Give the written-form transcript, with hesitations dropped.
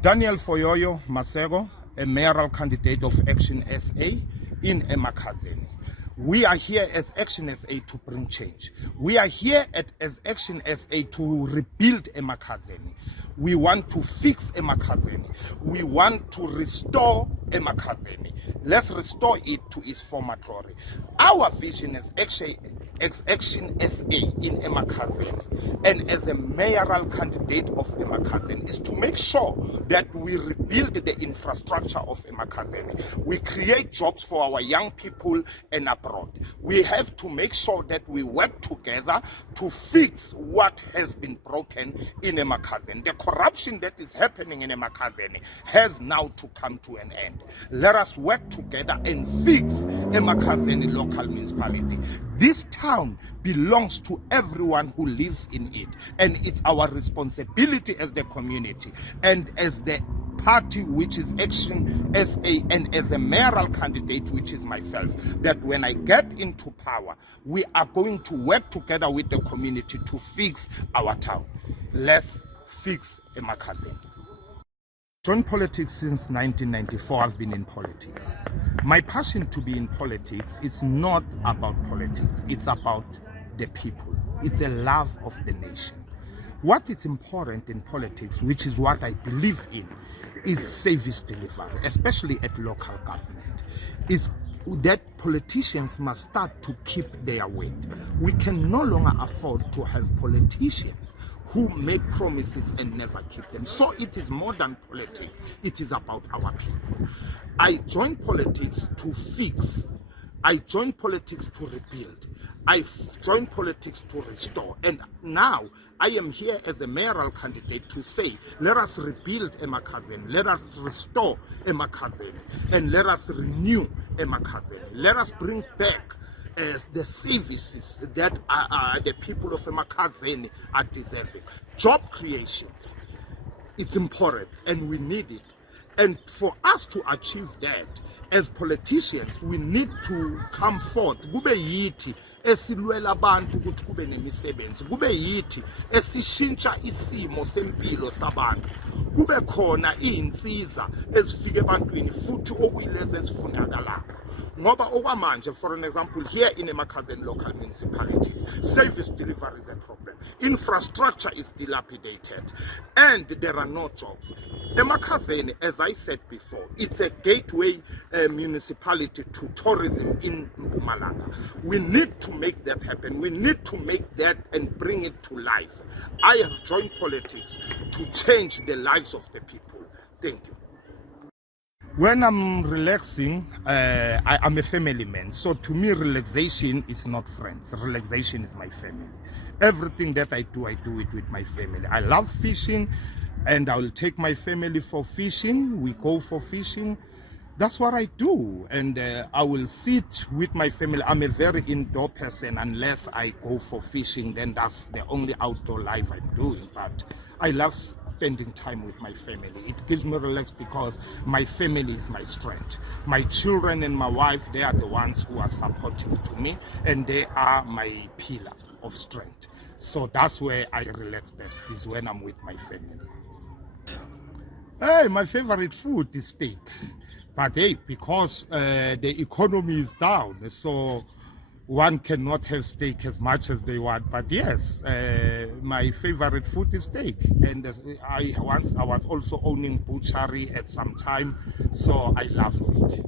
Daniel Foyoyo Masego, a mayoral candidate of Action SA in Emakhazeni. We are here as Action SA to bring change. We are here as Action SA to rebuild Emakhazeni. We want to fix Emakhazeni. We want to restore Emakhazeni. Let's restore it to its former glory. Our vision as Action SA in Emakhazeni and as a mayoral candidate of Emakhazeni is to make sure that we rebuild the infrastructure of Emakhazeni. We create jobs for our young people and abroad. We have to make sure that we work together to fix what has been broken in Emakhazeni. The corruption that is happening in Emakhazeni has now to come to an end. Let us work together and fix Emakhazeni local municipality. This town belongs to everyone who lives in it, and it's our responsibility as the community and as the party, which is Action SA, and as a mayoral candidate, which is myself, that when I get into power, we are going to work together with the community to fix our town. Let's fix Emakhazeni. Joined politics since 1994. I've been in politics. My passion to be in politics is not about politics. It's about the people. It's a love of the nation. What is important in politics, which is what I believe in, is service delivery, especially at local government, is that politicians must start to keep their word. We can no longer afford to have politicians who make promises and never keep them. So it is more than politics. It is about our people. I joined politics to fix. I joined politics to rebuild. I joined politics to restore. And now I am here as a mayoral candidate to say, let us rebuild Emakhazeni, let us restore Emakhazeni, and let us renew Emakhazeni. Let us bring back the services that the people of Emakhazeni are deserving. Job creation, it's important and we need it. And for us to achieve that, as politicians, we need to come forth. Kube yithi esilwela abantu ukuthi kube nemisebenzi, kube yithi esishintsha isimo sempilo sabantu, kube khona izinsiza ezifike ebantwini futhi okuyilezi ezifunakalayo. Ngoba okwamanje, for an example, here in Emakhazeni local municipalities, service delivery is a problem. Infrastructure is dilapidated and there are no jobs. Emakhazeni, as I said before, it's a gateway municipality to tourism in Mpumalanga. We need to make that happen. We need to make that and bring it to life. I have joined politics to change the lives of the people. Thank you. When I'm relaxing, I'm a family man. So to me, relaxation is not friends. Relaxation is my family. Everything that I do it with my family. I love fishing and I will take my family for fishing. We go for fishing. That's what I do. And I will sit with my family. I'm a very indoor person. Unless I go for fishing, then that's the only outdoor life I'm doing. But I love spending time with my family. It gives me relax because my family is my strength. My children and my wife, they are the ones who are supportive to me and they are my pillar of strength. So that's where I relax best, is when I'm with my family. Hey, my favorite food is steak. But hey, because the economy is down, so one cannot have steak as much as they want. But yes, my favorite food is steak. And I was also owning butchery at some time, so I love it.